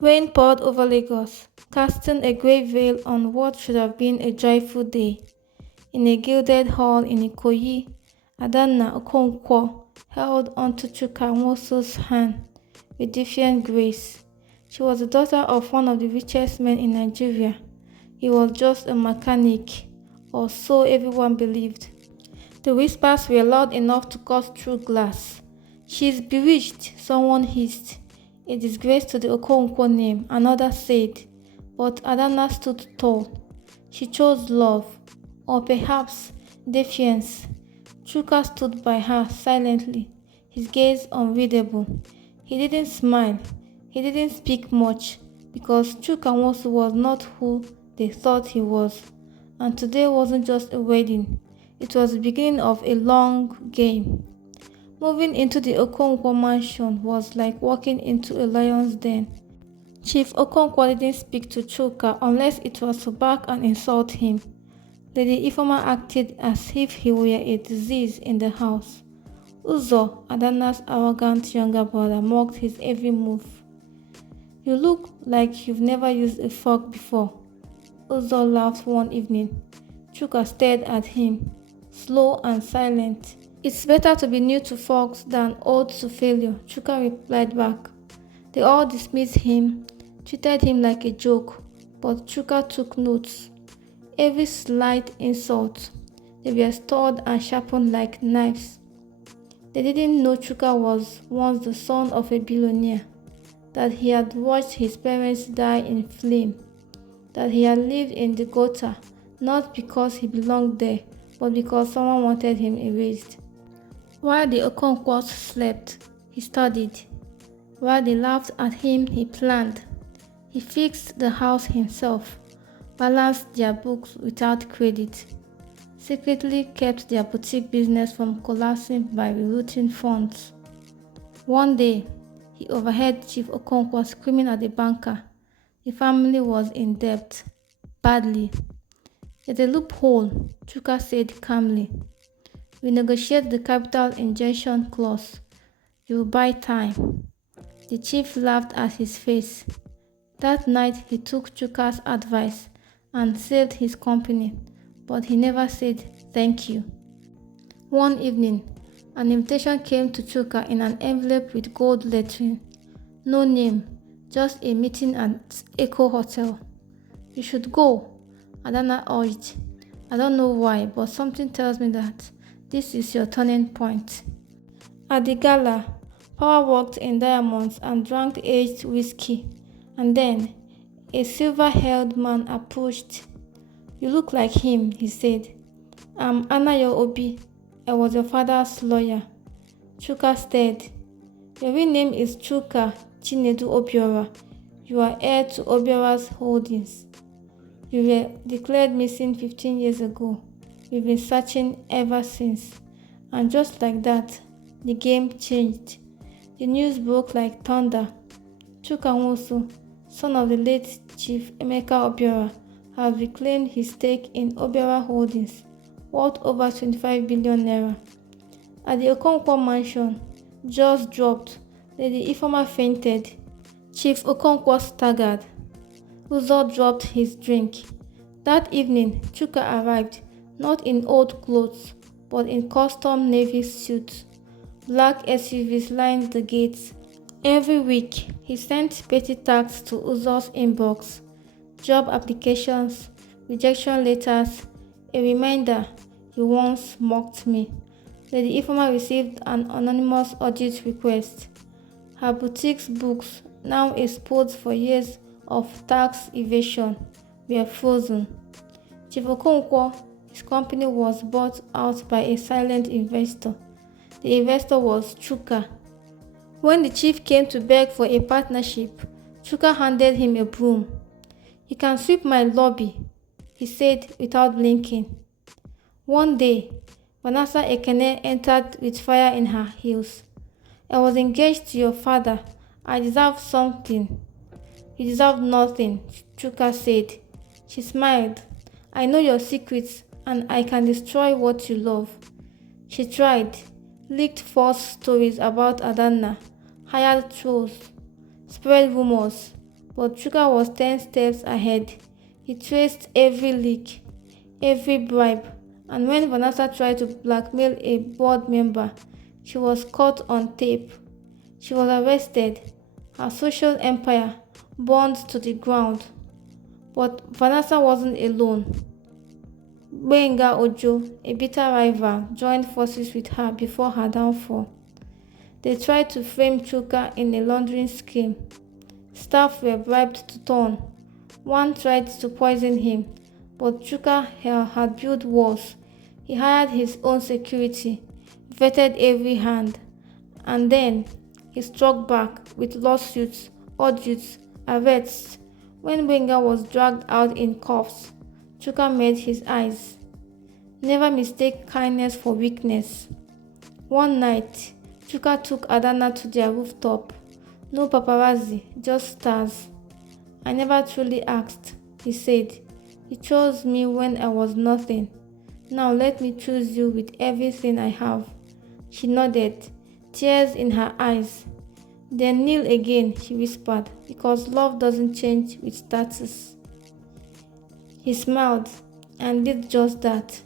Rain poured over Lagos, casting a grey veil on what should have been a joyful day. In a gilded hall in Ikoyi, Adanna Okonkwo held onto Chuka Nwosu's hand with defiant grace. She was the daughter of one of the richest men in Nigeria. He was just a mechanic, or so everyone believed. The whispers were loud enough to cut through glass. "She's bewitched," someone hissed. "A disgrace to the Okonkwo name," another said. But Adana stood tall. She chose love, or perhaps defiance. Chuka stood by her silently, his gaze unreadable. He didn't smile, he didn't speak much, because Chuka Nwosu was not who they thought he was. And today wasn't just a wedding, it was the beginning of a long game. Moving into the Okonkwo mansion was like walking into a lion's den. Chief Okonkwo didn't speak to Chuka unless it was to bark and insult him. Lady Ifoma acted as if he were a disease in the house. Uzo, Adana's arrogant younger brother, mocked his every move. "You look like you've never used a fork before." Uzo laughed one evening. Chuka stared at him, slow and silent. "It's better to be new to forks than old to failure," Chuka replied back. They all dismissed him, treated him like a joke, but Chuka took notes. Every slight insult, they were stored and sharpened like knives. They didn't know Chuka was once the son of a billionaire, that he had watched his parents die in flame, that he had lived in the gutter, not because he belonged there, but because someone wanted him erased. While the Okonkwas slept, he studied. While they laughed at him, he planned. He fixed the house himself, balanced their books without credit, secretly kept their boutique business from collapsing by rerouting funds. One day, he overheard Chief Okonkwo screaming at the banker. The family was in debt, badly. "There's a loophole," Chuka said calmly. "We negotiate the capital injection clause. You'll buy time." The chief laughed at his face. That night he took Chuka's advice and saved his company, but he never said thank you. One evening, an invitation came to Chuka in an envelope with gold lettering. No name, just a meeting at Echo Hotel. "You should go," Adana urged. "I don't know why, but something tells me that this is your turning point." At the gala, Power walked in diamonds and drank aged whiskey, and then a silver-haired man approached. "You look like him," he said. "I'm Anayo Obi. I was your father's lawyer." Chuka stared. "Your real name is Chuka Chinedu Obiora. You are heir to Obiora's holdings. You were declared missing 15 years ago. We've been searching ever since." And just like that, the game changed. The news broke like thunder. Chuka Nwosu, son of the late Chief Emeka Obiora, has reclaimed his stake in Obiora Holdings, worth over 25 billion naira. At the Okonkwo mansion, jaws dropped. Lady Ifoma fainted. Chief Okonkwo staggered. Uzo dropped his drink. That evening, Chuka arrived, not in old clothes, but in custom navy suit. Black SUVs lined the gates. Every week, he sent petty tasks to Uzo's inbox. Job applications, rejection letters, a reminder, "You once mocked me." Lady Ifoma received an anonymous audit request. Her boutique's books, now exposed for years of tax evasion, were frozen. Chief Okonkwo, his company was bought out by a silent investor. The investor was Chuka. When the chief came to beg for a partnership, Chuka handed him a broom. "You can sweep my lobby," he said without blinking. One day, Vanessa Ekene entered with fire in her heels. "I was engaged to your father. I deserve something." "You deserve nothing," Chuka said. She smiled. "I know your secrets and I can destroy what you love." She tried, leaked false stories about Adanna, hired trolls, spread rumors, but Chuka was 10 steps ahead. He traced every leak, every bribe, and when Vanessa tried to blackmail a board member, she was caught on tape. She was arrested, her social empire burned to the ground. But Vanessa wasn't alone. Gbenga Ojo, a bitter rival, joined forces with her before her downfall. They tried to frame Chuka in a laundering scheme. Staff were bribed to turn. One tried to poison him, but Chuka had built walls. He hired his own security, vetted every hand, and then he struck back with lawsuits, audits, arrests. When Gbenga was dragged out in cuffs, Chuka made his eyes. Never mistake kindness for weakness. One night, Chuka took Adana to their rooftop. No paparazzi, just stars. I never truly asked, he said. You chose me when I was nothing. Now let me choose you with everything I have. She nodded, tears in her eyes. Then kneel again, she whispered, because love doesn't change with status. He smiled and did just that.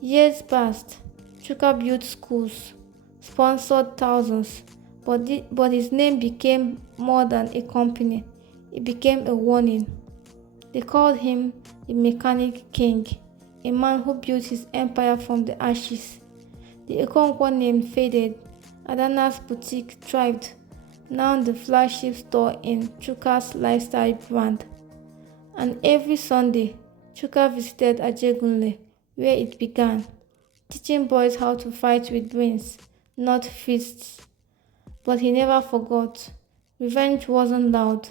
Years passed. Chuka built schools, sponsored thousands, but his name became more than a company. It became a warning. They called him the Mechanic King, a man who built his empire from the ashes. The Okonkwo name faded. Adana's boutique thrived, now the flagship store in Chuka's lifestyle brand. And every Sunday, Chuka visited Ajegunle, where it began, teaching boys how to fight with brains, not fists. But he never forgot. Revenge wasn't loud.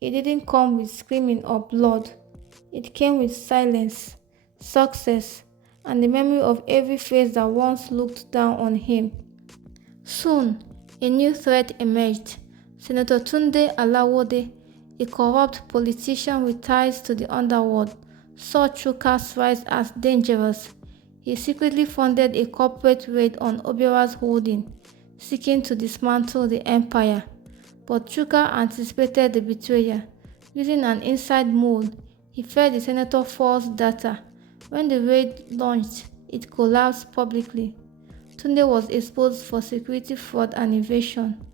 It didn't come with screaming or blood. It came with silence, success, and the memory of every face that once looked down on him. Soon, a new threat emerged. Senator Tunde Alawode, a corrupt politician with ties to the underworld, saw Chuka's rise as dangerous. He secretly funded a corporate raid on Obiara's holding, seeking to dismantle the empire. But Chuka anticipated the betrayal. Using an inside mole, he fed the senator false data. When the raid launched, it collapsed publicly. Tunde was exposed for security fraud and invasion.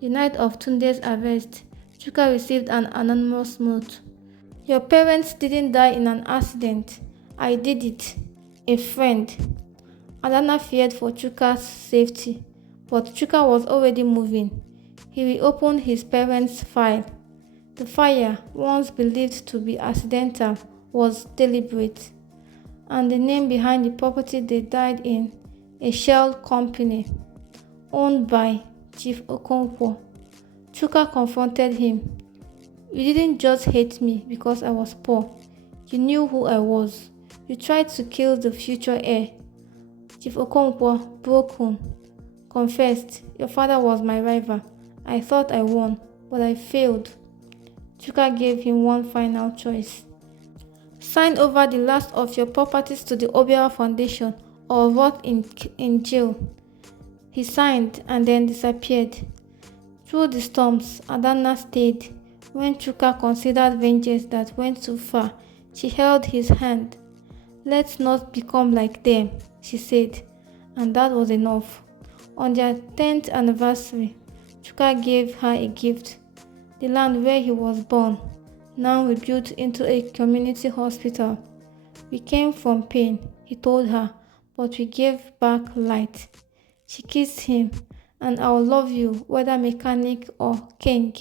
The night of Tunde's arrest, Chuka received an anonymous note. Your parents didn't die in an accident. I did it. A friend. Adana feared for Chuka's safety, but Chuka was already moving. He reopened his parents' file. The fire, once believed to be accidental, was deliberate. And the name behind the property they died in, a shell company, owned by Chief Okonkwo. Chuka confronted him. You didn't just hate me because I was poor. You knew who I was. You tried to kill the future heir. Chief Okonkwo, broken, confessed, your father was my rival. I thought I won, but I failed. Chuka gave him one final choice. Sign over the last of your properties to the Obiara Foundation or rot in jail. He signed and then disappeared. Through the storms, Adana stayed. When Chuka considered vengeance that went too far, she held his hand. Let's not become like them, she said, and that was enough. On their 10th anniversary, Chuka gave her a gift, the land where he was born, now rebuilt into a community hospital. We came from pain, he told her, but we gave back light. She kissed him, and I'll love you, whether mechanic or king.